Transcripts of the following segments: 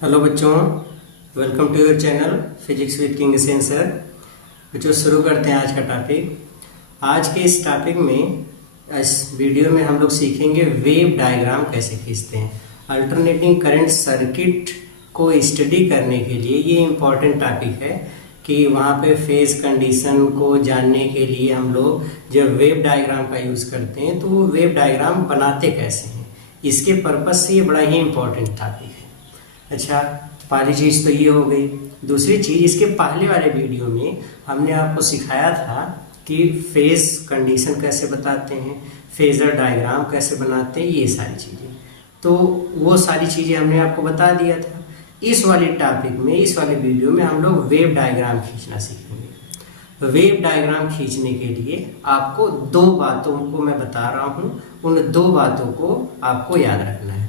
Hello बच्चों, welcome to your channel physics with King Sen sir. बच्चों शुरू करते हैं आज का टॉपिक। आज के इस टॉपिक में, इस वीडियो में हम लोग सीखेंगे वेव डायग्राम कैसे खींचते हैं। अल्टरनेटिंग करंट सर्किट को स्टडी करने के लिए ये इम्पॉर्टेंट टॉपिक है कि वहाँ पे फेज कंडीशन को जानने के लिए हम लोग जब वेव डायग्राम का यूज़ करते हैं तो वो वेव डायग्राम बनाते कैसे हैं, इसके पर्पज़ से ये बड़ा ही इम्पॉर्टेंट टॉपिक है। अच्छा, पहली चीज़ तो ये हो गई। दूसरी चीज़, इसके पहले वाले वीडियो में हमने आपको सिखाया था कि फेज कंडीशन कैसे बताते हैं, फेजर डायग्राम कैसे बनाते हैं, ये सारी चीज़ें। तो वो सारी चीज़ें हमने आपको बता दिया था। इस वाले टॉपिक में, इस वाले वीडियो में हम लोग वेव डायग्राम खींचना सीखेंगे। वेव डायग्राम खींचने के लिए आपको दो बातों को मैं बता रहा हूँ, उन दो बातों को आपको याद रखना है।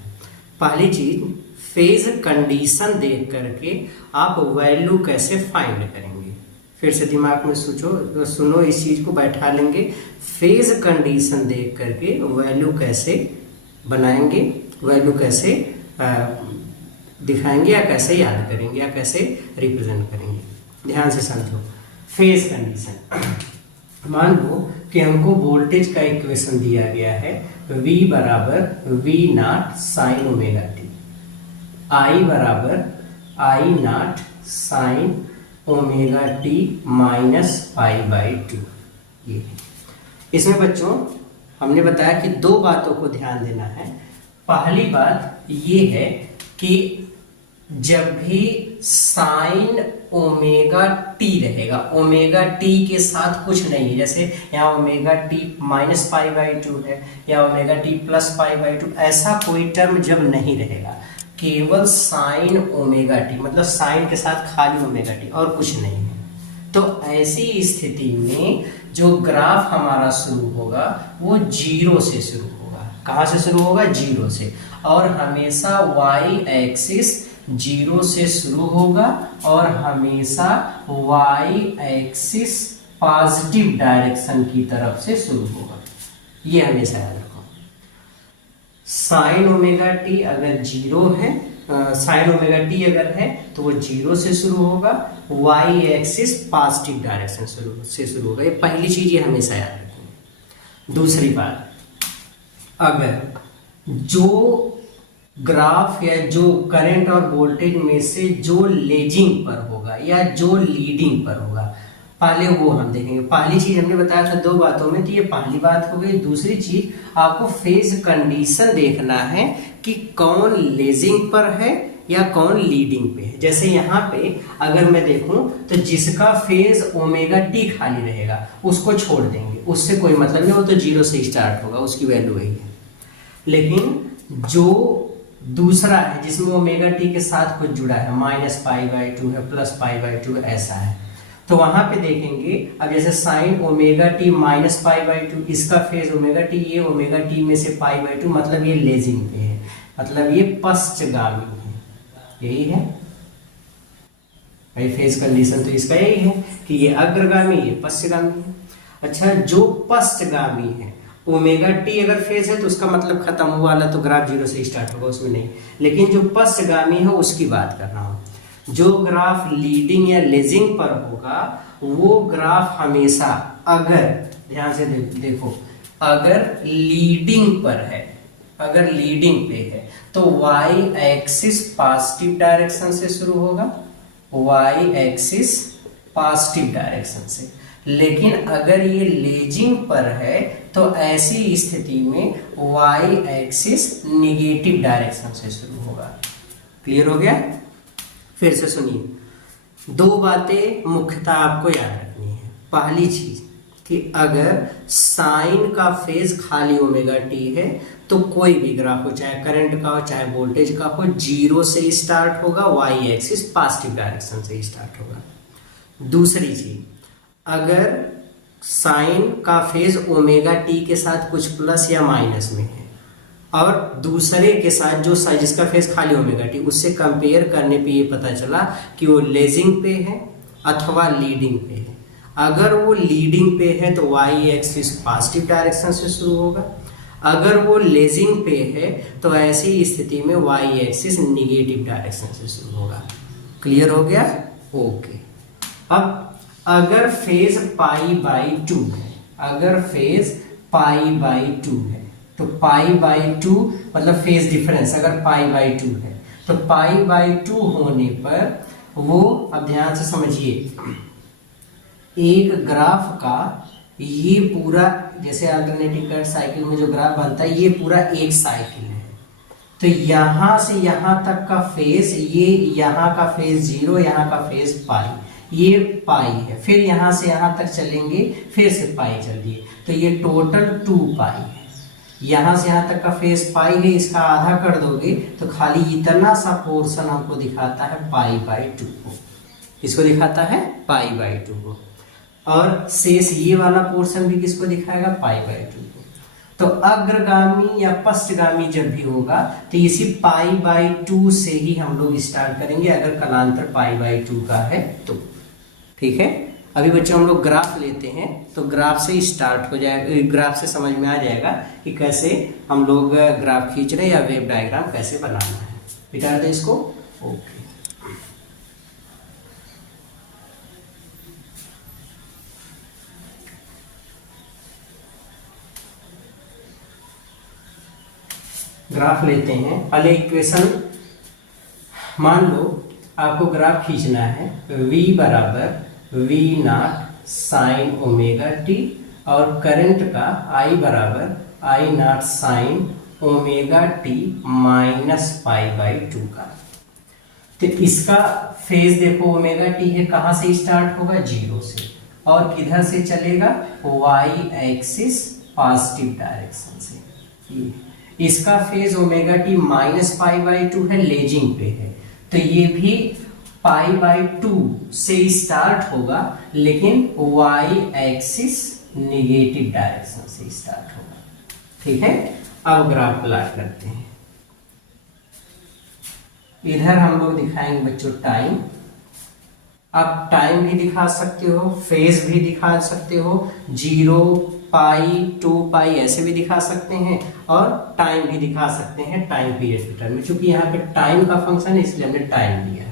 पहली चीज़, फेज कंडीशन देख करके आप वैल्यू कैसे फाइंड करेंगे। फिर से दिमाग में सोचो, सुनो, इस चीज को बैठा लेंगे। फेज कंडीशन देख करके वैल्यू कैसे बनाएंगे, वैल्यू कैसे दिखाएंगे, या कैसे याद करेंगे, या कैसे रिप्रेजेंट करेंगे। ध्यान से समझो। फेज कंडीशन, मान लो कि हमको वोल्टेज का इक्वेशन दिया गया है, V बराबर V naught sine omega T, I बराबर I naught sine omega t minus pi by 2। ये इसमें बच्चों हमने बताया कि दो बातों को ध्यान देना है। पहली बात ये है कि जब भी साइन ओमेगा टी रहेगा, ओमेगा टी के साथ कुछ नहीं है, जैसे यहाँ omega t minus pi by 2 है या omega t plus pi by 2, ऐसा कोई टर्म जब नहीं रहेगा, केवल साइन ओमेगा टी, मतलब साइन के साथ खाली ओमेगा टी और कुछ नहीं है, तो ऐसी स्थिति में जो ग्राफ हमारा शुरू होगा वो जीरो से शुरू होगा। कहाँ से शुरू होगा? जीरो से। और हमेशा वाई एक्सिस जीरो से शुरू होगा और हमेशा वाई एक्सिस पॉजिटिव डायरेक्शन की तरफ से शुरू होगा। ये हमेशा याद रखो। साइन ओमेगा टी अगर जीरो है, साइन ओमेगा टी अगर है तो वो जीरो से शुरू होगा, वाई एक्सिस पॉजिटिव डायरेक्शन से शुरू होगा। ये पहली चीज, ये हमेशा याद रखें। दूसरी बात, अगर जो ग्राफ या जो करंट और वोल्टेज में से जो लेजिंग पर होगा या जो लीडिंग पर होगा, पहले वो हम देखेंगे। पहली चीज हमने बताया था दो बातों में, तो ये पहली बात हो गई। दूसरी चीज, आपको फेज कंडीशन देखना है कि कौन लेजिंग पर है या कौन लीडिंग पे है। जैसे यहाँ पे अगर मैं देखूं तो जिसका फेज ओमेगा टी खाली रहेगा उसको छोड़ देंगे, उससे कोई मतलब नहीं, वो तो जीरो से स्टार्ट होगा, उसकी वैल्यू वही है। लेकिन जो दूसरा है जिसमें ओमेगा टी के साथ कुछ जुड़ा है, माइनस पाई बाई 2 है, प्लस पाई बाई 2 ऐसा है, तो वहां पे देखेंगे। अब जैसे sign omega t minus pi by 2, इसका फेज ओमेगा टी, ये ओमेगा टी में से पाई बाई 2, मतलब ये लेजिंग पे है, मतलब ये पश्चगामी है। यही है भाई फेज कंडीशन, तो इसका यही है कि ये अग्रगामी, ये पश्चगामी है। अच्छा, जो पश्चगामी है, ओमेगा टी अगर फेज है तो उसका मतलब खत्म हुआ वाला, तो ग्राफ जीरो से स्टार्ट होगा, उसमें नहीं। लेकिन जो पश्चगामी है उसकी बात कर रहा हूं। जो ग्राफ लीडिंग या लेजिंग पर होगा वो ग्राफ हमेशा, अगर ध्यान से देखो, अगर लीडिंग पर है, अगर लीडिंग पे है तो वाई एक्सिस पॉजिटिव डायरेक्शन से शुरू होगा, वाई एक्सिस पॉजिटिव डायरेक्शन से। लेकिन अगर ये लेजिंग पर है तो ऐसी स्थिति में वाई एक्सिस निगेटिव डायरेक्शन से शुरू होगा। क्लियर हो गया? फिर से सुनिए, दो बातें मुख्यतः आपको याद रखनी है। पहली चीज कि अगर साइन का फेज खाली ओमेगा टी है तो कोई भी ग्राफ हो, चाहे करंट का हो चाहे वोल्टेज का हो, जीरो से स्टार्ट होगा, वाई एक्सिस पॉजिटिव डायरेक्शन से स्टार्ट होगा। दूसरी चीज, अगर साइन का फेज ओमेगा टी के साथ कुछ प्लस या माइनस में है और दूसरे के साथ जो जिसका फेज खाली ओमेगा टी, उससे कंपेयर करने पे ये पता चला कि वो लेजिंग पे है अथवा लीडिंग पे है। अगर वो लीडिंग पे है तो वाई एक्सिस पॉजिटिव डायरेक्शन से शुरू होगा, अगर वो लेजिंग पे है तो ऐसी स्थिति में वाई एक्सिस निगेटिव डायरेक्शन से शुरू होगा। क्लियर हो गया? ओके। अब अगर फेज पाई बाई 2 है, अगर फेज पाई बाई 2 है तो पाई बाई 2 मतलब फेज डिफरेंस अगर पाई बाई 2 है तो पाई बाई 2 होने पर वो, अब ध्यान से समझिए, एक ग्राफ का ये पूरा, जैसे अल्टरनेटिंग करंट साइकिल में जो ग्राफ बनता है ये पूरा एक साइकिल है। तो यहां से यहां तक का फेज, ये यहां का फेज 0, यहां का फेज पाई, ये पाई है। फिर यहां से यहां तक चलेंगे, फिर से पाई चल दिए, तो ये टोटल 2 पाई है। यहां से यहां तक का फेज पाई है, इसका आधा कर दोगे तो खाली इतना सा पोर्शन हमको दिखाता है पाई बाई 2 को, इसको दिखाता है पाई बाई 2 को, और शेष ये वाला पोर्शन भी किसको दिखाएगा? पाई बाई 2 को। तो अग्रगामी या पश्चगामी जब भी होगा तो इसी पाई बाई 2 से ही हम लोग स्टार्ट करेंगे, अगर कलांतर पाई बाई 2 का है तो। ठीक है, अभी बच्चों हम लोग ग्राफ लेते हैं तो ग्राफ से स्टार्ट हो जाएगा, ग्राफ से समझ में आ जाएगा कि कैसे हम लोग ग्राफ खींच रहे हैं या वेव डायग्राम कैसे बनाना है। मिटा दे इसको। ओके, ग्राफ लेते हैं। पहले इक्वेशन मान लो आपको ग्राफ खींचना है, v बराबर v naught sine omega T और करंट का I बराबर I naught sine omega t minus pi by 2 का। तो इसका फेज देखो ओमेगा टी है, कहां से स्टार्ट होगा? 0 से, और किधर से चलेगा? y एक्सिस पॉजिटिव डायरेक्शन से। इसका phase omega t minus pi by 2 है, लेजिंग पे है, तो ये भी पाई बाई 2 से स्टार्ट होगा, लेकिन y एक्सिस निगेटिव डायरेक्शन से स्टार्ट होगा। ठीक है, अब ग्राफ प्लॉट करते हैं। इधर हम लोग दिखाएंगे बच्चों टाइम। आप टाइम भी दिखा सकते हो, फेज भी दिखा सकते हो, 0, पाई, 2 पाई ऐसे भी दिखा सकते हैं, और टाइम भी दिखा सकते हैं, टाइम पीरियड के टर्म में। चूंकि यहाँ पे टाइम का फंक्शन है इसलिए हमने टाइम दिया है।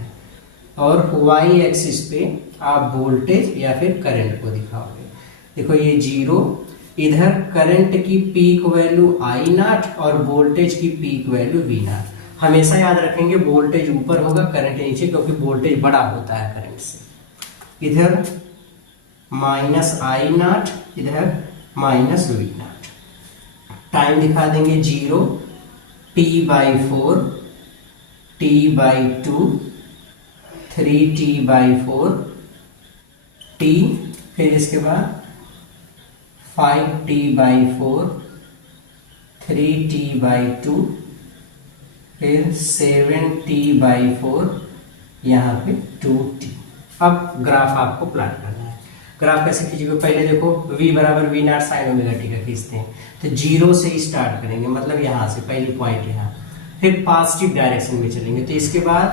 और y एक्सिस पे आप वोल्टेज या फिर करंट को दिखाओगे। देखो ये 0, इधर करंट की पीक वैल्यू I नॉट और वोल्टेज की पीक वैल्यू V नॉट। हमेशा याद रखेंगे वोल्टेज ऊपर होगा, करंट नीचे, क्योंकि वोल्टेज बड़ा होता है करंट से। इधर माइनस I नॉट, इधर माइनस V नॉट। टाइम दिखा देंगे 0, t/4, t/2, 3t/4, t, फिर इसके बाद 5t/4, 3t/2, फिर 7t/4, यहाँ पे 2t। अब ग्राफ आपको प्लॉट करना है। ग्राफ कैसे खींचोगे? पहले देखो v बराबर v naught sine omega T का खींचते हैं, तो 0 से स्टार्ट करेंगे, मतलब यहाँ से पहली पॉइंट यहाँ, फिर पॉजिटिव डायरेक्शन में चलेंगे, तो इसके बाद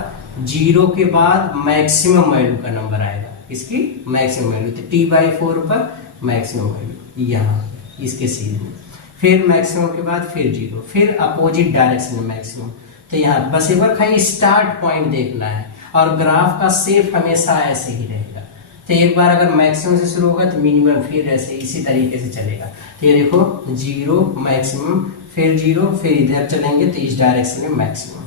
0 के बाद मैक्सिमम वैल्यू का नंबर आएगा, इसकी मैक्सिमम वैल्यू, तो t/4 पर मैक्सिमम वैल्यू यहाँ इसके सीधे में, फिर मैक्सिमम के बाद फिर 0, फिर अपोजिट डायरेक्शन में मैक्सिमम। तो यहाँ बस एक बार खाली स्टार्ट पॉइंट देखना है, और ग्राफ का शेप हमेशा ऐसे ही रहेगा। तो एक बार अगर मैक्सिमम से शुरू होगा तो मिनिमम फिर ऐसे इसी तरीके से चलेगा। तो ये देखो 0 मैक्सिमम, फिर 0, फिर इधर चलेंगे तो इस डायरेक्शन में मैक्सिमम,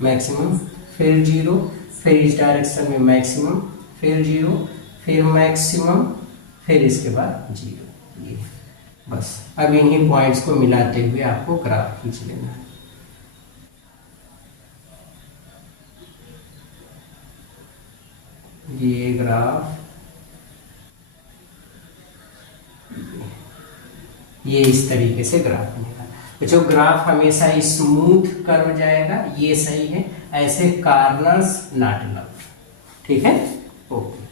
मैक्सिमम, फिर 0, फिर इस डायरेक्शन में मैक्सिमम, फिर 0, फिर मैक्सिमम, फिर इसके बाद 0। ये बस अब इन्हीं पॉइंट्स को मिलाते हुए आपको ग्राफ खींच लेना है। ये ग्राफ, ये इस तरीके से ग्राफ बनेगा। बच्चों ग्राफ हमेशा स्मूथ कर्व जाएगा, ये सही है, ऐसे कार्नर्स नॉट अलाउड। ठीक है, ओके।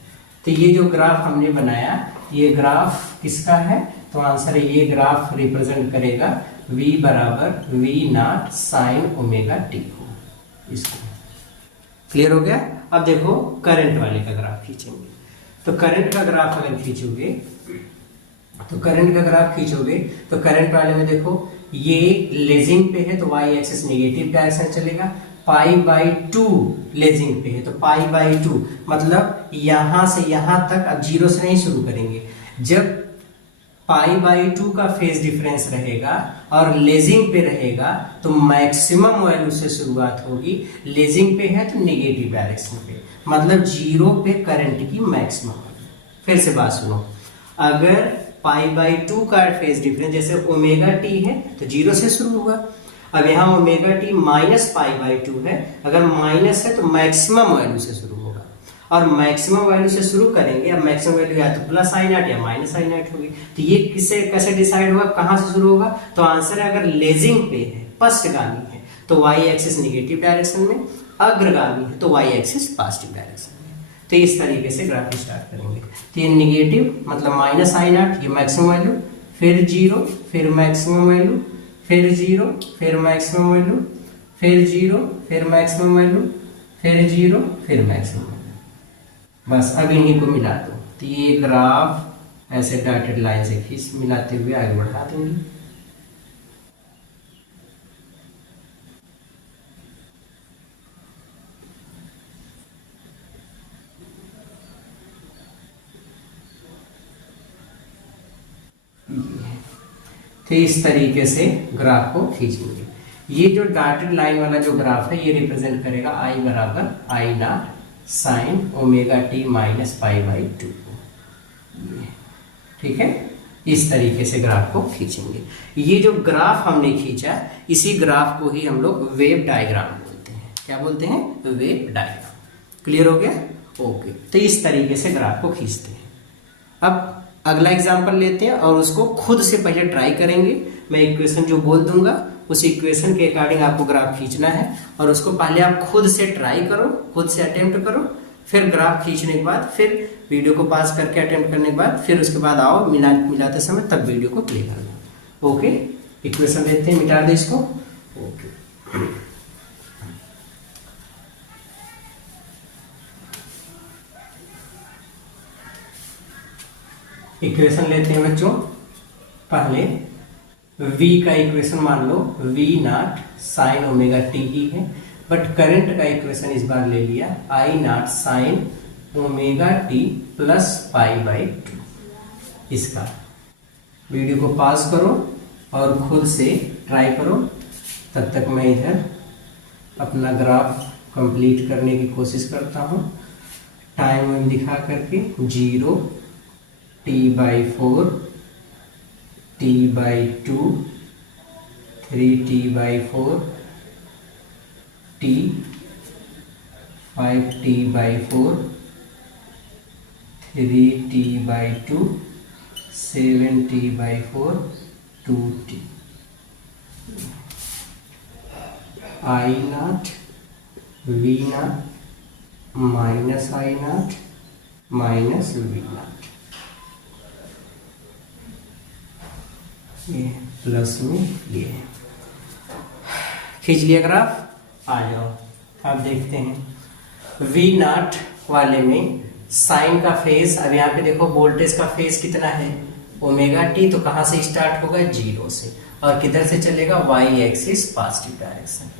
तो ये जो ग्राफ हमने बनाया, ये ग्राफ किसका है? तो आंसर है ये ग्राफ रिप्रेजेंट करेगा v बराबर v naught sine omega T को। इसको क्लियर हो गया? अब देखो करंट वाले का ग्राफ खींचेंगे। तो करंट का ग्राफ अगर खींचोगे, तो करंट का ग्राफ खींचोगे तो करंट वाले में देखो ये लेजिंग पे है तो वाई एक्सिस नेगेटिव डायरेक्शन चलेगा, π/2 लेजिंग पे है तो π/2 मतलब यहां से यहां तक, अब जीरो से नहीं शुरू करेंगे, जब π/2 का फेज डिफरेंस रहेगा और लेजिंग पे रहेगा तो मैक्सिमम वैल्यू से शुरुआत होगी, लेजिंग पे है तो नेगेटिव डायरेक्शन पे, मतलब जीरो पे करंट की मैक्सिमम। फिर से बात सुनो, अगर π/2 का फेज डिफरेंस जैसे ओमेगा टी है तो जीरो से शुरू होगा, अब यहाँ ओमेगा टी माइनस π/2 है, अगर माइनस है तो मैक्सिमम वैल्यू से शुरू होगा, और मैक्सिमम वैल्यू से शुरू करेंगे, अब मैक्सिमम वैल्यू या तो प्लस आई नॉट या माइनस आई नॉट होगी, तो ये किससे कैसे डिसाइड होगा, कहां से शुरू होगा, तो आंसर है अगर लेजिंग पे है, पश्चगामी है तो वाई एक्सिस निगेटिव डायरेक्शन में, अग्रगामी है तो वाई एक्सिस पॉजिटिव डायरेक्शन में। तो इस तरीके से ग्राफ स्टार्ट करेंगे, तो ये निगेटिव मतलब माइनस आई नॉट, ये मैक्सिमम वैल्यू, फिर जीरो, फिर मैक्सिमम वैल्यू, फिर जीरो, फिर मैक्सिमम वैल्यू, फिर जीरो, फिर मैक्सिमम वैल्यू, फिर जीरो, फिर मैक्सिमम वैल्यू। बस अब इन्हीं को मिला दो, तो ये ग्राफ ऐसे डॉटेड लाइन से खींच मिलाते हुए आगे बढ़ा देंगे। तो इस तरीके से ग्राफ को खींचेंगे। ये जो डॉटेड लाइन वाला जो ग्राफ है ये रिप्रेजेंट करेगा आई बराबर I naught sine omega t minus π/2, ठीक है। इस तरीके से ग्राफ को खींचेंगे। ये जो ग्राफ हमने खींचा इसी ग्राफ को ही हम लोग वेव डायग्राम बोलते हैं। क्या बोलते हैं? Wave diagram. क्लियर हो गया? ओके। तो इस तरीके से ग्राफ को खींचते हैं। अब अगला एग्जांपल लेते हैं और उसको खुद से पहले ट्राई करेंगे। मैं इक्वेशन जो बोल दूंगा उस इक्वेशन के अकॉर्डिंग आपको ग्राफ खींचना है और उसको पहले आप खुद से ट्राई करो, खुद से अटेम्प्ट करो, फिर ग्राफ खींचने के बाद फिर वीडियो को पास करके अटेम्प्ट करने के बाद फिर उसके बाद आओ मिलाते समय तब वीडियो को प्ले करना। ओके, इक्वेशन लेते हैं, मिटा दे इसको। ओके, इक्वेशन लेते हैं बच्चों। पहले v का इक्वेशन मान लो v naught sine omega t ही है, बट करंट का इक्वेशन इस बार ले लिया i naught sine omega t plus π/2। इसका वीडियो को पास करो और खुद से ट्राई करो। तब तक मैं इधर अपना ग्राफ कंप्लीट करने की कोशिश करता हूँ। टाइम दिखा करके 0 t/4 t/2 3t/4 t 5t/4 3t/2 7t/4 2t I not v not minus I not minus v not, ये प्लस में ये खींच लिया ग्राफ। आ जाओ अब देखते हैं v नॉट वाले में साइन का फेज। अब यहाँ पे देखो वोल्टेज का फेज कितना है ओमेगा टी, तो कहाँ से स्टार्ट होगा? 0 से, और किधर से चलेगा? Y axis positive direction,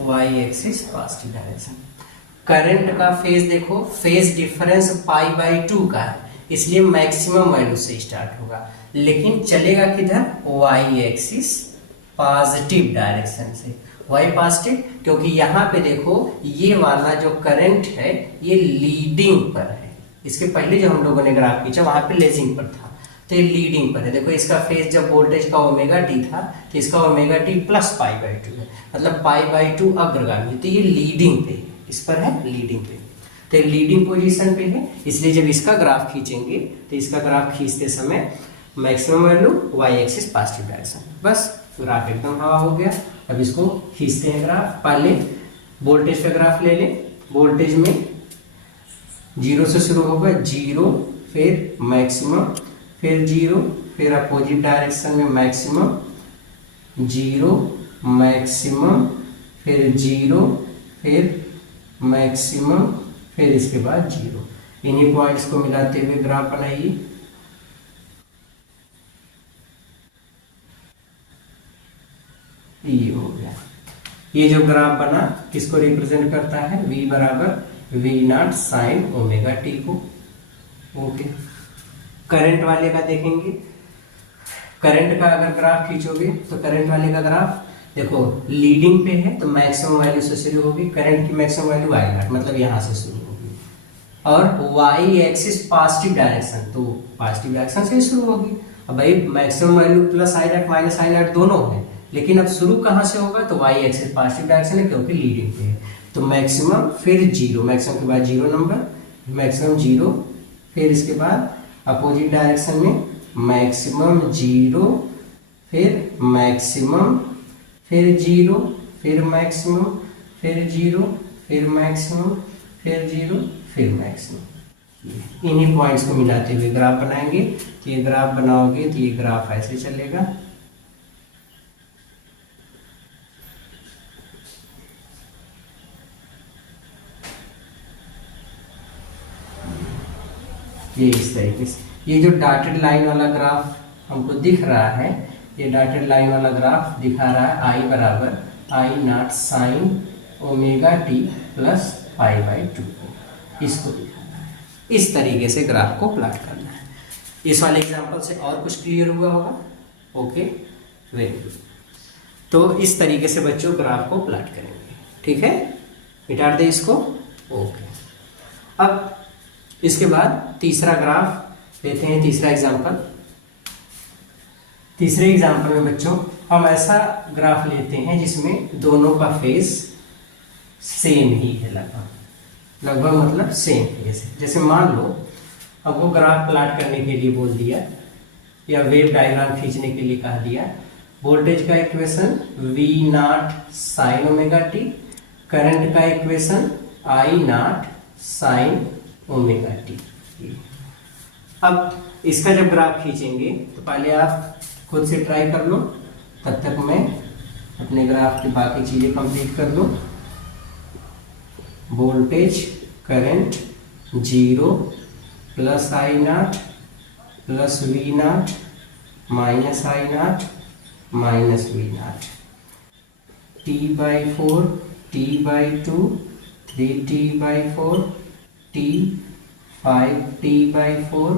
Y axis positive direction. Current का फेज देखो, फेज डिफरेंस π/2 का है इसलिए मैक्सिमम वैल्यू से स्टार्ट होगा, लेकिन चलेगा किधर? वाई एक्सिस पॉजिटिव डायरेक्शन से। वाई पॉजिटिव क्योंकि यहाँ पे देखो ये वाला जो करंट है ये लीडिंग पर है। इसके पहले जो हम लोगों ने ग्राफ खींचा वहां पे लेजिंग पर था, तो ये लीडिंग पर है। देखो इसका फेज जब वोल्टेज का ओमेगा टी था तो इसका ओमेगा टी प्लस π/2 है, मतलब π/2 अग्रगामी, तो ये लीडिंग पे है, इस पर है लीडिंग पे, तो लीडिंग पोजीशन पे है। इसलिए जब इसका ग्राफ खींचेंगे तो इसका ग्राफ खींचते समय maximum value Y axis positive direction. बस ग्राफ एकदम हवा हो गया। अब इसको खींचते हैं ग्राफ। पहले वोल्टेज का ग्राफ ले लें। वोल्टेज में 0 से शुरू होगा, 0 फिर मैक्सिमम, फिर 0 फिर अपोजिट डायरेक्शन में मैक्सिमम, 0 मैक्सिमम, फिर 0 फिर मैक्सिमम, फिर इसके बाद 0। इन्हीं पॉइंट्स को मिलाते हुए ग्राफ बनाइए। ये हो गया। ये जो ग्राफ बना किसको रिप्रेजेंट करता है, v बराबर v naught sine omega T को। ओके, करंट वाले का देखेंगे। करंट का अगर ग्राफ खींचोगे तो करंट वाले का ग्राफ देखो लीडिंग पे है तो मैक्सिमम वैल्यू से शुरू होगी। करंट की मैक्सिमम वैल्यू आई नॉट मतलब यहाँ से शुरू होगी, और वाई एक्सिस पॉजिटिव डायरेक्शन तो पॉजिटिव डायरेक्शन से शुरू होगी। अब भाई maximum value plus I naught minus I not दोनों है, लेकिन अब शुरू कहाँ से होगा, तो वाई एक्सिस पॉजिटिव डायरेक्शन है क्योंकि लीडिंग पे है। तो मैक्सिमम फिर जीरो, मैक्सिमम के बाद जीरो नंबर, मैक्सिमम जीरो, फिर इसके बाद अपोजिट डायरेक्शन में मैक्सिमम जीरो, फिर मैक्सिमम, फिर जीरो, फिर मैक्सिमम, फिर जीरो, फिर मैक्सिमम, फिर जीरो, फिर मैक्सिमम। इन्हीं पॉइंट्स को मिलाते हुए ग्राफ बनाएंगे। तो ये ग्राफ बनाओगे तो ये ग्राफ ऐसे चलेगा। ये इस तरीके से, ये जो डॉटेड लाइन वाला ग्राफ हमको दिख रहा है, ये डॉटेड लाइन वाला ग्राफ दिखा रहा है आई बराबर I naught sine omega t plus pi by 2, इसको दिखाना है। इस तरीके से ग्राफ को प्लॉट करना है। इस वाले एग्जांपल से और कुछ क्लियर हुआ होगा? Okay, very good. तो इस तरीके से बच्चों ग्राफ को प्लॉट करेंगे, ठीक है। मिटा दे इसको। ओके, अब इसके बाद तीसरा ग्राफ लेते हैं, तीसरा एग्जांपल। तीसरे एग्जांपल में बच्चों हम ऐसा ग्राफ लेते हैं जिसमें दोनों का फेस सेम ही है, लगभग लगभग मतलब सेम फेस है। जैसे मान लो हमको ग्राफ प्लॉट करने के लिए बोल दिया या वेव डायग्राम खींचने के लिए कहा दिया, वोल्टेज का equation v naught sine omega t, current का equation I naught sine omega t. अब इसका जब ग्राफ खींचेंगे तो पहले आप खुद से ट्राई कर लो, तब तक मैं अपने ग्राफ की बाकी चीजें कंप्लीट कर दूं। Voltage current zero plus I naught plus V naught minus I naught minus V naught, T by 4, T by 2, 3t by 4, T 5t by 4,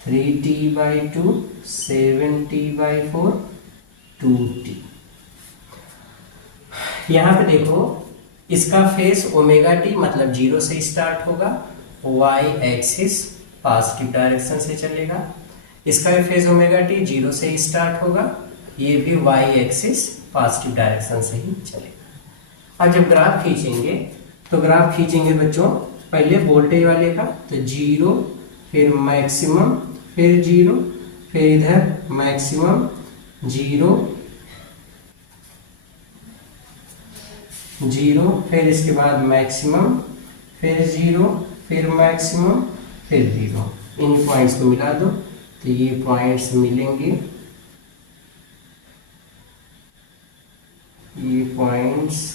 3t by 2, 7t by 4, 2t। यहाँ पे देखो इसका phase omega T मतलब zero से start होगा, Y axis positive direction से चलेगा। इसका भी फेस ओमेगा टी जीरो से स्टार्ट होगा, ये भी वाई एक्सिस पॉजिटिव डायरेक्शन से ही चलेगा। अब जब ग्राफ खींचेंगे तो ग्राफ खींचेंगे बच्चों पहले वोल्टेज वाले का, तो जीरो, फिर मैक्सिमम, फिर जीरो, फिर इधर मैक्सिमम, जीरो, जीरो, फिर इसके बाद मैक्सिमम, फिर जीरो, फिर मैक्सिमम, फिर जीरो। इन पॉइंट्स को मिला दो तो ये पॉइंट्स मिलेंगे, ये पॉइंट्स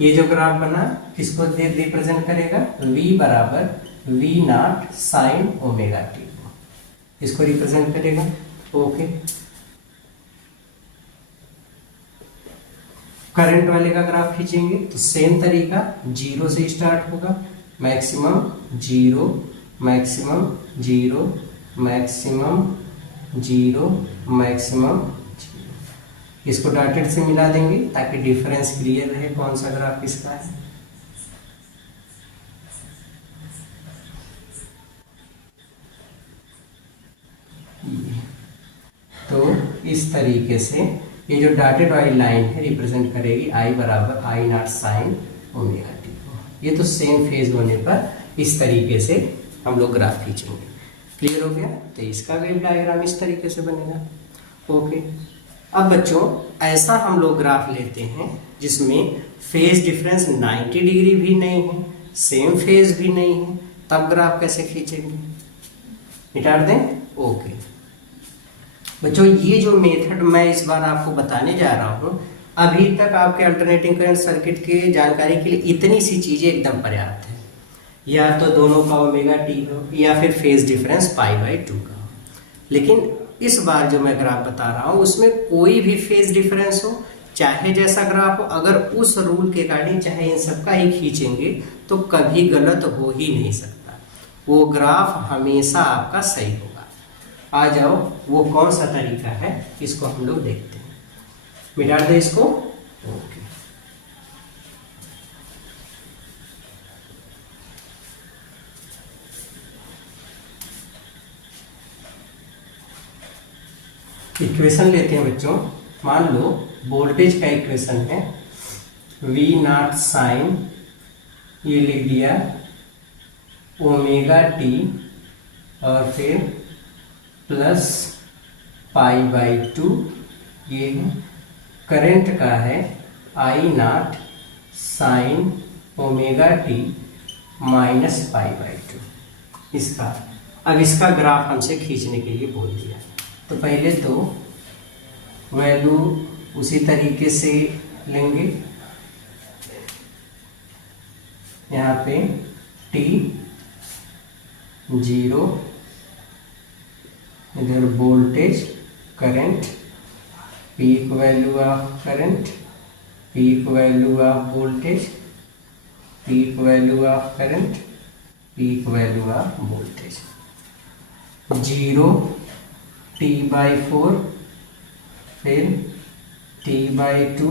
ये जो ग्राफ बना किसको रिप्रेजेंट करेगा, v बराबर v naught sine omega T को, इसको रिप्रेजेंट करेगा। ओके, करंट वाले का ग्राफ खींचेंगे तो सेम तरीका, जीरो से स्टार्ट होगा, maximum zero, maximum zero, maximum zero, maximum. इसको डॉटेड से मिला देंगे ताकि डिफरेंस क्लियर रहे कौन सा ग्राफ किसका है। तो इस तरीके से ये जो डॉटेड वाली लाइन है रिप्रेजेंट करेगी I बराबर I naught sine omega T को। ये तो सेम फेज होने पर इस तरीके से हम लोग ग्राफ खींचेंगे। क्लियर हो गया? तो इसका वेव डायग्राम इस तरीके से बनेगा। ओके, अब बच्चों ऐसा हम लोग ग्राफ लेते हैं जिसमें फेज डिफरेंस 90 डिग्री भी नहीं है, सेम फेज भी नहीं है, तब ग्राफ कैसे खींचेंगे? मिटा दें। ओके बच्चों, ये जो मेथड मैं इस बार आपको बताने जा रहा हूँ, अभी तक आपके अल्टरनेटिंग करंट सर्किट के जानकारी के लिए इतनी सी चीजें एकदम पर्याप्त है। या तो दोनों का ओमेगा टी हो या फिर फेज डिफरेंस π/2 का हो। लेकिन इस बार जो मैं ग्राफ बता रहा हूं उसमें कोई भी फेज डिफरेंस हो, चाहे जैसा ग्राफ हो, अगर उस रूल के अकॉर्डिंग चाहे इन सबका ही खींचेंगे तो कभी गलत हो ही नहीं सकता, वो ग्राफ हमेशा आपका सही होगा। आ जाओ वो कौन सा तरीका है इसको हम लोग देखते हैं। मिटा दे इसको। ओके, इक्वेशन लेते हैं बच्चों। मान लो वोल्टेज का इक्वेशन है V नॉट साइन, ये लिख दिया ओमेगा टी और फिर प्लस π/2 ये है। करंट का है I naught sine omega t minus π/2 इसका। अब इसका ग्राफ हमसे खींचने के लिए बोल दिया, तो पहले तो वैल्यू उसी तरीके से लेंगे। यहाँ पे t 0, इधर voltage current, peak value of current, peak value of voltage, peak value of current, peak value of voltage. 0 t/4, फिर t/2,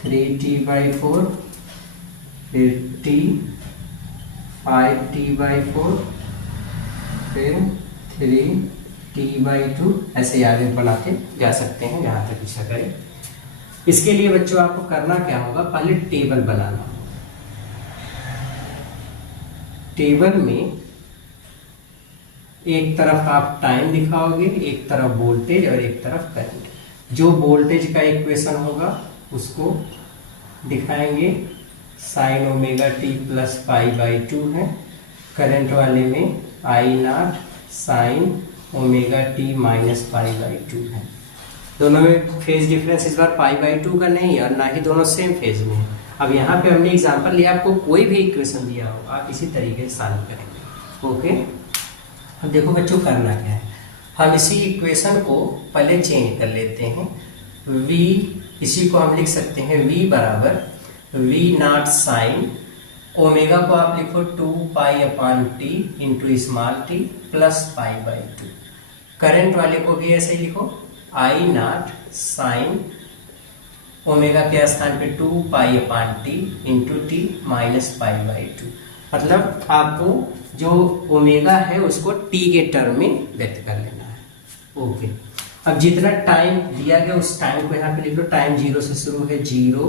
3t/4, फिर t, 5t/4, फिर 3t/2, ऐसे आगे बढ़ाते जा सकते हैं जहाँ तक इच्छा करें। इसके लिए बच्चों आपको करना क्या होगा, पहले टेबल बनाना होगा। टेबल में एक तरफ आप टाइम दिखाओगे, एक तरफ वोल्टेज और एक तरफ करंट। जो वोल्टेज का इक्वेशन होगा उसको दिखाएंगे, साइन ओमेगा टी प्लस π/2 है। करंट वाले में I naught sine omega t minus π/2 है। दोनों में फेज डिफरेंस इस बार π/2 का नहीं है और ना ही दोनों सेम फेज में है। अब यहाँ पे हमने एग्जांपल लिया, आपको कोई भी इक्वेशन दिया हो आप इसी तरीके से सॉल्व करेंगे। ओके, अब देखो बच्चों करना क्या है, हम इसी इक्वेशन को पहले चेंज कर लेते हैं। v, इसी को हम लिख सकते हैं v बराबर v नॉट साइन ओमेगा को आप लिखो 2π/t into small t plus π/2। Current वाले को भी ऐसे ही लिखो, I नॉट साइन ओमेगा के स्थान पे 2π/t इंटू टी माइनस π/2। मतलब आपको जो ओमेगा है उसको टी के टर्म में व्यक्त कर लेना है। ओके, अब जितना टाइम दिया गया उस टाइम को यहाँ पे लिख लो। टाइम 0 से शुरू है, 0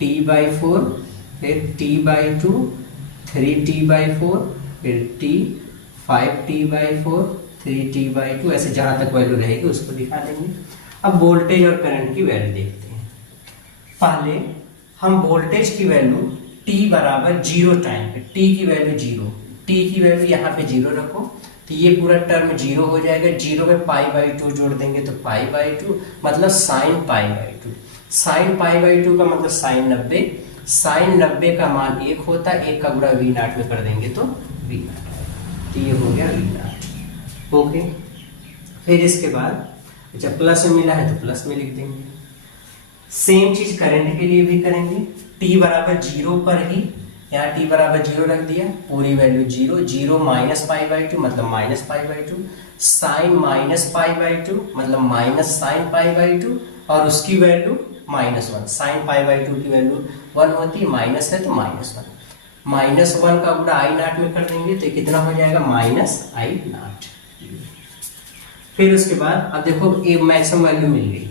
t/4, फिर t/2, 3t/4, फिर t, 5t/4, 3t/2, ऐसे जहां तक वैल्यू रहेगी उसको दिखा देंगे। अब वोल्टेज और करंट की वैल्यू देखते हैं। पहले हम वोल्टेज की वैल्यू t बराबर 0 टाइम पे, t की वैल्यू 0, t की वैल्यू यहाँ पे 0 रखो, तो ये पूरा टर्म 0 हो जाएगा। 0 में π/2 जोड़ देंगे तो π/2 मतलब साइन π/2। साइन π/2 का मतलब साइन 90। साइन 90 का मान 1 होता है, 1 का गुणा v नॉट में कर देंगे तो v नॉट, तो ये हो गया v नॉट। ओके, फिर इसके बाद जब प्लस में मिला है तो प्लस में लिख देंगे। सेम चीज करंट के लिए भी करेंगे। t बराबर 0 पर ही यहाँ t बराबर 0 रख दिया, पूरी वैल्यू 0, 0 माइनस π/2 मतलब माइनस π/2, साइन माइनस π/2 मतलब माइनस साइन π/2, और उसकी वैल्यू -1। साइन π/2 की वैल्यू 1 होती है, माइनस है तो -1। -1 का गुणा आई नॉट में कर देंगे तो कितना हो जाएगा, -i0। फिर उसके बाद अब देखो एक मैक्सिमम वैल्यू मिल गई।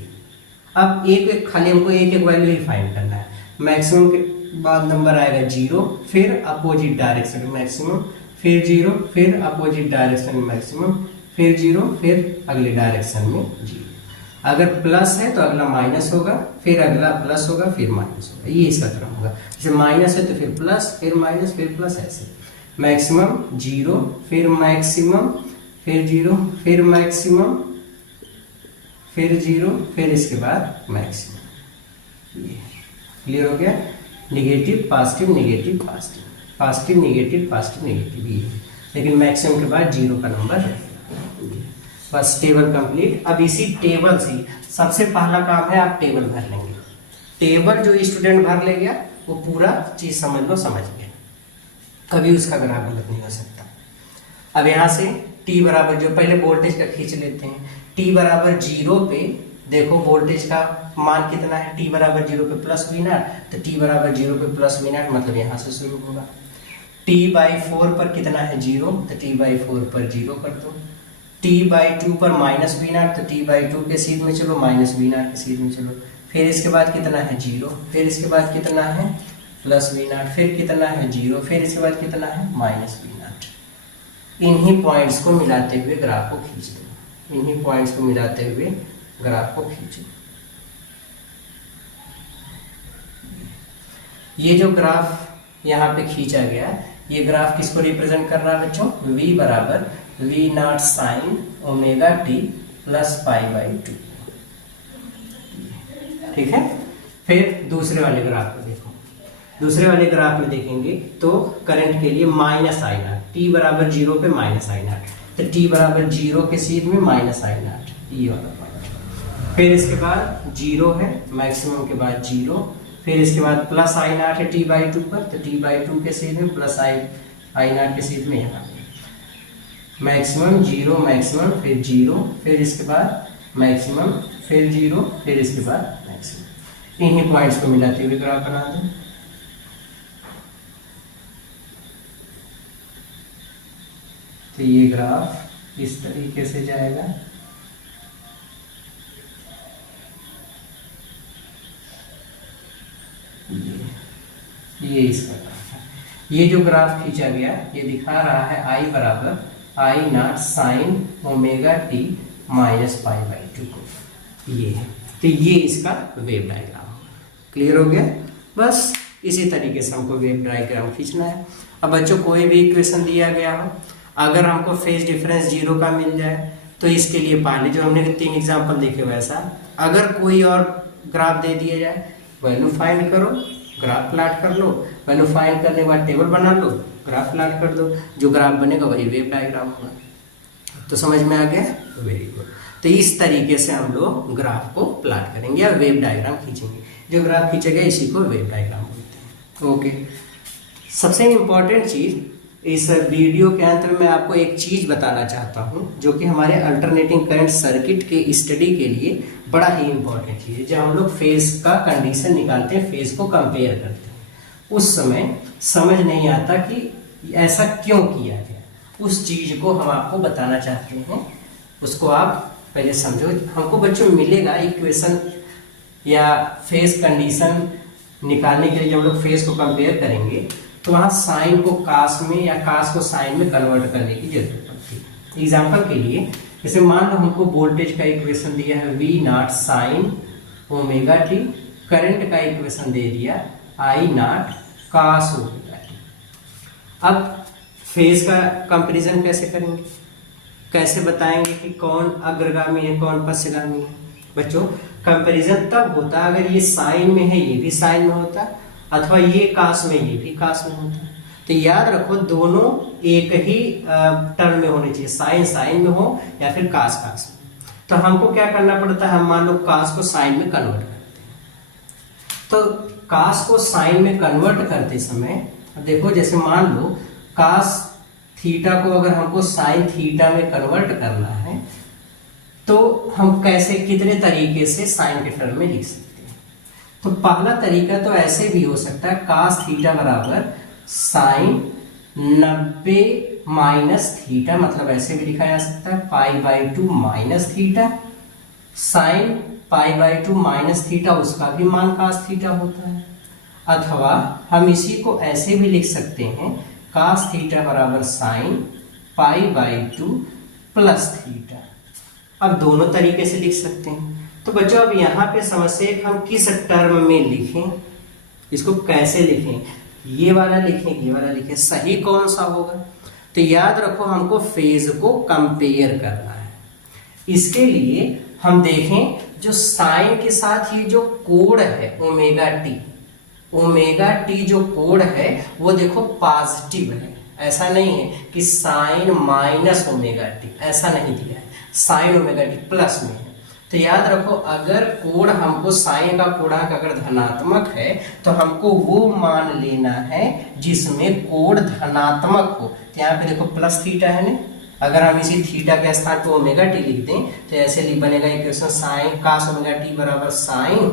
अब एक खाली हमको एक वैल्यू ही फाइंड करना है। मैक्सिमम के बाद नंबर आएगा 0, फिर अपोजिट डायरेक्शन में मैक्सिमम, फिर 0, फिर अपोजिट डायरेक्शन में मैक्सिमम, फिर 0, फिर अगले डायरेक्शन में 0। अगर प्लस है तो अगला माइनस होगा, फिर अगला प्लस होगा, फिर माइनस होगा, ये इसका क्रम होगा। जैसे माइनस है तो फिर प्लस, फिर माइनस, फिर प्लस, ऐसे मैक्सिमम 0, फिर मैक्सिमम, फिर 0, फिर मैक्सिमम, फिर 0, फिर इसके बाद मैक्सिमम। ये क्लियर हो गया, negative positive, negative positive. Positive negative ये, लेकिन मैक्सिमम के बाद 0 का नंबर है। बस टेबल कंप्लीट। अब इसी टेबल से सबसे पहला काम है आप टेबल भर लेंगे। टेबल जो स्टूडेंट भर ले गया वो पूरा चीज समझ गया, कभी उसका ग्राफ गलत नहीं हो सकता। अब यहाँ से t बराबर, जो पहले वोल्टेज का खींच लेते हैं, t बराबर 0 पे देखो वोल्टेज का मान कितना है, t बराबर 0 पे प्लस V0, तो t बराबर 0 पे प्लस V0 मतलब यहाँ से शुरू होगा। t/4 पर कितना है 0, तो t/4 पर 0 कर दो। t/2 पर माइनस V0, तो t/2 के सीध में चलो, माइनस V0 के सीध में चलो। फिर इसके बाद कितना है 0, फिर इसके बाद कितना है प्लस V0, फिर कितना है 0, फिर इसके बाद कितना है माइनस V0। इन्हीं पॉइंट्स को मिलाते हुए ग्राफ को खींच दो, इन्हीं पॉइंट्स को मिलाते हुए ग्राफ को खींचो। ये जो ग्राफ यहाँ पे खींचा गया, ये ग्राफ किसको रिप्रेजेंट कर रहा है बच्चों, v बराबर V0 sine omega t plus π/2। ठीक है। फिर दूसरे वाले ग्राफ को देखो, दूसरे वाले ग्राफ में देखेंगे तो करंट के लिए माइनस I0, t बराबर 0 पे माइनस I0, तो t बराबर 0 के सीध में माइनस I0, ये वाला पॉइंट। फिर इसके बाद 0 है, मैक्सिमम के बाद 0, फिर इसके बाद प्लस I0 है t/2 पर, तो t/2 के सीध में प्लस I0 के सीध में यहाँ मैक्सिमम 0, मैक्सिमम फिर 0, फिर इसके बाद मैक्सिमम फिर 0, फिर इसके बाद मैक्सिमम। इन्हीं पॉइंट्स को मिलाते हुए ग्राफ बना दें। तो ये ग्राफ इस तरीके से जाएगा। ये इसका ग्राफ है। ये जो ग्राफ खींचा गया ये दिखा रहा है I बराबर I0 sine omega t minus π/2 को, ये है। तो ये इसका वेव डायग्राम होगा। क्लियर हो गया। बस इसी तरीके से हमको वेव डायग्राम खींचना है। अब बच्चों कोई भी इक्वेशन दिया गया हो, अगर हमको फेज डिफरेंस 0 का मिल जाए तो इसके लिए पहले जो हमने 3 एग्जांपल देखे वैसा, अगर कोई और ग्राफ दे दिया जाए, वैल्यू फाइंड करो, ग्राफ प्लॉट कर लो, वैल्यू फाइंड करने के बाद टेबल बना लो, ग्राफ प्लॉट कर दो, जो ग्राफ बनेगा वही वेव डायग्राम होगा। तो समझ में आ गया, वेरी गुड। तो इस तरीके से हम लोग ग्राफ को प्लॉट करेंगे या वेव डायग्राम खींचेंगे। जो ग्राफ खींचेगा इसी को वेव डायग्राम बोलते हैं। ओके, सबसे इम्पोर्टेंट चीज इस वीडियो के अंत में मैं आपको एक चीज बताना चाहता हूं, जो कि हमारे अल्टरनेटिंग करंट सर्किट के स्टडी के लिए बड़ा ही इम्पोर्टेंट चीज है। जब हम लोग फेज का कंडीशन निकालते हैं, फेज को कंपेयर करते हैं, उस समय समझ नहीं आता कि ऐसा क्यों किया गया। उस चीज को हम आपको बताना चाहते हैं, उसको आप पहले समझो। हमको बच्चों मिलेगा इक्वेशन या फेज कंडीशन निकालने के लिए, जब हम लोग फेज को कंपेयर करेंगे तो वहां साइन को कास में या कास को साइन में कन्वर्ट करने की जरूरत पड़ती है। एग्जाम्पल के लिए, जैसे मान लो हमको वोल्टेज का इक्वेशन दिया है V0 sine omega t, current का इक्वेशन दे दिया I0 कास ओमेगा t। अब फेज का कंपैरिजन कैसे करेंगे, कैसे बताएंगे कि कौन अग्रगामी है कौन पश्चगामी है। बच्चों कंपैरिजन तब होता अगर ये साइन में है ये भी साइन में होता, अथवा ये कास में ये भी कास में होता। तो याद रखो दोनों एक ही टर्म में होने चाहिए, साइन साइन में हो या फिर कास कास में। तो हमको क्या करना पड़ता है, हम मान लो कास को साइन में कन्वर्ट करते हैं। तो कास को साइन में कन्वर्ट करते समय देखो, जैसे मान लो कास थीटा को अगर हमको साइन थीटा में कन्वर्ट करना है तो हम कैसे, कितने तरीके से साइन के टर्म में लिख सकते हैं। तो पहला तरीका तो ऐसे भी हो सकता है, कास थीटा बराबर साइन 90 माइनस थीटा, मतलब ऐसे भी लिखा जा सकता है π/2 minus theta, sine π/2 minus theta उसका भी मान कास थीटा होता है। अथवा हम इसी को ऐसे भी लिख सकते हैं, कास थीटा बराबर साइन π/2 प्लस थीटा। अब दोनों तरीके से लिख सकते हैं। तो बच्चों अब यहाँ पे समस्या हम किस टर्म में लिखें, इसको कैसे लिखें, ये वाला लिखें ये वाला लिखें, सही कौन सा होगा। तो याद रखो हमको फेज को कंपेयर करना है। इसके लिए हम देखें जो साइन के साथ ये जो कोण है ओमेगा टी, ओमेगा टी जो कोण है वो देखो पॉजिटिव है, ऐसा नहीं है कि साइन माइनस ओमेगा टी, ऐसा नहीं दिया है, साइन ओमेगा टी प्लस में है। तो याद रखो अगर कोण हमको साइन का कोणांक अगर धनात्मक है तो हमको वो मान लेना है जिसमें कोण धनात्मक हो। तो यहाँ पे देखो प्लस थीटा है ना, अगर हम इसी थीटा के स्थान पे ओमेगा टी लिख दें तो ऐसे बनेगा equation sine cos omega t बराबर साइन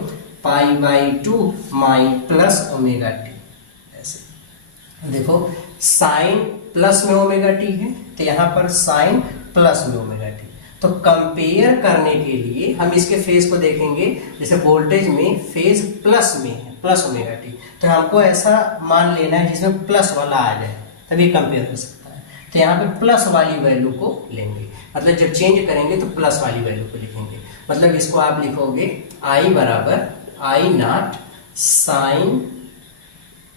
पाई बाई 2 माइन प्लस ओमेगा टी। ऐसे देखो साइन प्लस में ओमेगा टी है तो यहाँ पर साइन प्लस में ओमेगा टी। तो कंपेयर करने के लिए हम इसके फेज को देखेंगे, जैसे वोल्टेज में फेज प्लस में है, प्लस ओमेगा टी, तो हमको ऐसा मान लेना है जिसमें प्लस वाला आ जाए तभी कंपेयर कर सकता है। तो यहाँ पे प्लस वाली वैल्यू को लेंगे, मतलब जब चेंज करेंगे तो प्लस वाली वैल्यू को लिखेंगे। मतलब इसको आप लिखोगे I बराबर I naught sine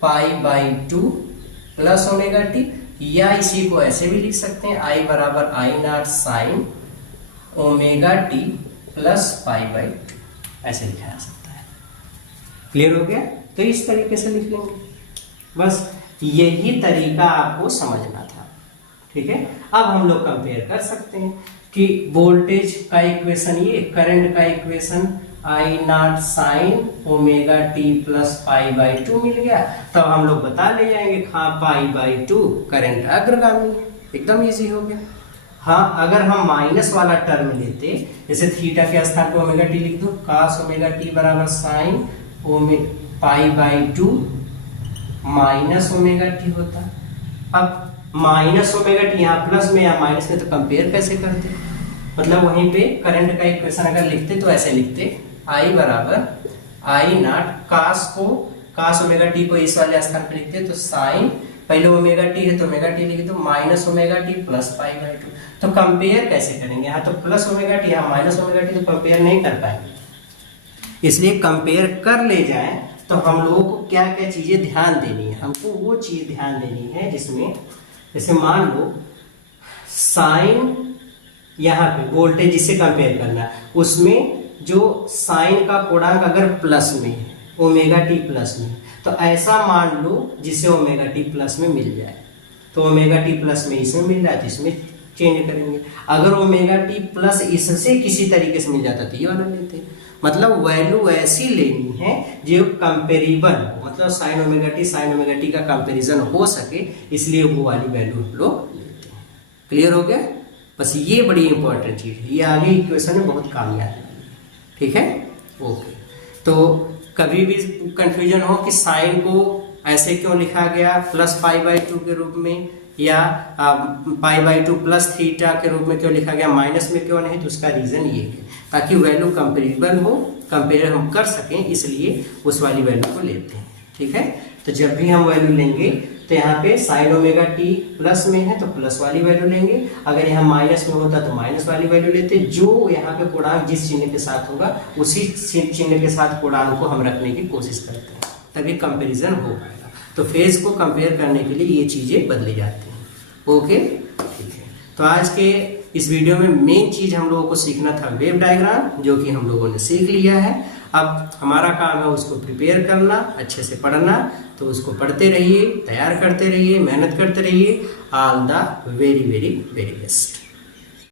pi by 2 plus omega t, या इसी को ऐसे भी लिख सकते हैं I बराबर I naught sine omega t plus pi by 2, ऐसे लिखा जा सकता है। क्लियर हो गया? तो इस तरीके से लिख लेंगे, बस यही तरीका आपको समझना था। ठीक है, अब हम लोग कंपेयर कर सकते हैं कि वोल्टेज का इक्वेशन ये, करंट का equation I naught sine omega t plus pi by 2 मिल गया, तब हम लोग बता ले जाएंगे हाँ पाई बाई 2 करंट अग्रगामी है, एकदम इजी हो गया। हाँ, अगर हम माइनस वाला टर्म लेते, जैसे थीटा के स्थान पर ओमेगा टी लिख दो, कास ओमेगा टी बराबर sine pi by 2 minus omega T होता। अब माइनस ओमेगा टी यहाँ प्लस में या माइनस में, तो कंपेयर कैसे करते? मतलब वहीं पे करंट का इक्वेशन अगर लिखते तो ऐसे लिखते, आई बराबर I not cos omega T को इस वाले स्थान पर लिखते तो साइन, पहले ओमेगा टी है तो ओमेगा टी लिख दो, minus omega t plus pi by 2। तो कंपेयर कैसे करेंगे? यहाँ तो प्लस ओमेगा टी, यहाँ माइनस ओमेगा टी, तो कंपेयर नहीं कर पाएंगे। इसलिए कंपेयर कर ले जाएं तो हम लोगों को क्या क्या चीजें ध्यान देनी है, हमको वो चीज ध्यान देनी है जिसमें, जैसे मान लो साइन, यहाँ पे वोल्टेज जिससे कंपेयर करना है, उसमें जो साइन का कोणांक अगर प्लस में है, ओमेगा टी प्लस में, तो ऐसा मान लो जिसे ओमेगा टी प्लस में मिल जाए, तो ओमेगा टी प्लस में इसमें मिल जाए तो इसमें चेंज करेंगे। अगर ओमेगा टी प्लस इससे किसी तरीके से मिल जाता तो ये वाला लेते। मतलब वैल्यू ऐसी लेनी है जो कंपेरेबल, मतलब साइन ओमेगा टी का कंपैरिजन हो सके, इसलिए वो वाली वैल्यू हम लोग लेते हैं। क्लियर हो गया? बस ये बड़ी इंपॉर्टेंट चीज है, ये आगे इक्वेशन में बहुत काम आने वाली है। ठीक है, ओके। तो कभी भी कंफ्यूजन हो कि साइन को ऐसे क्यों लिखा गया प्लस पाई बाई 2 के रूप में, या पाई बाई 2 प्लस थीटा के रूप में क्यों लिखा गया, माइनस में क्यों नहीं, तो उसका रीजन ये है ताकि वैल्यू कंपेरेबल हो, कंपेयर हम कर सकें, इसलिए उस वाली वैल्यू को लेते हैं। ठीक है, तो जब भी हम वैल्यू लेंगे तो यहाँ पे साइन ओमेगा टी प्लस में है तो प्लस वाली वैल्यू लेंगे, अगर यहाँ माइनस में होता तो माइनस वाली वैल्यू लेते। जो यहाँ पे पूर्णांक जिस चिन्ह के साथ होगा उसी चिन्ह के साथ पूर्णांक को हम रखने की कोशिश करते हैं, तभी कंपैरिजन हो पाएगा। तो फेज को कंपेयर करने के लिए ये चीजें बदली जाती हैं। ओके, ठीक है। तो आज के इस वीडियो में मेन चीज हम लोगों को सीखना था वेव डायग्राम, जो कि हम लोगों ने सीख लिया है। अब हमारा काम है उसको प्रिपेयर करना, अच्छे से पढ़ना, तो उसको पढ़ते रहिए, तैयार करते रहिए, मेहनत करते रहिए। All the very very very best.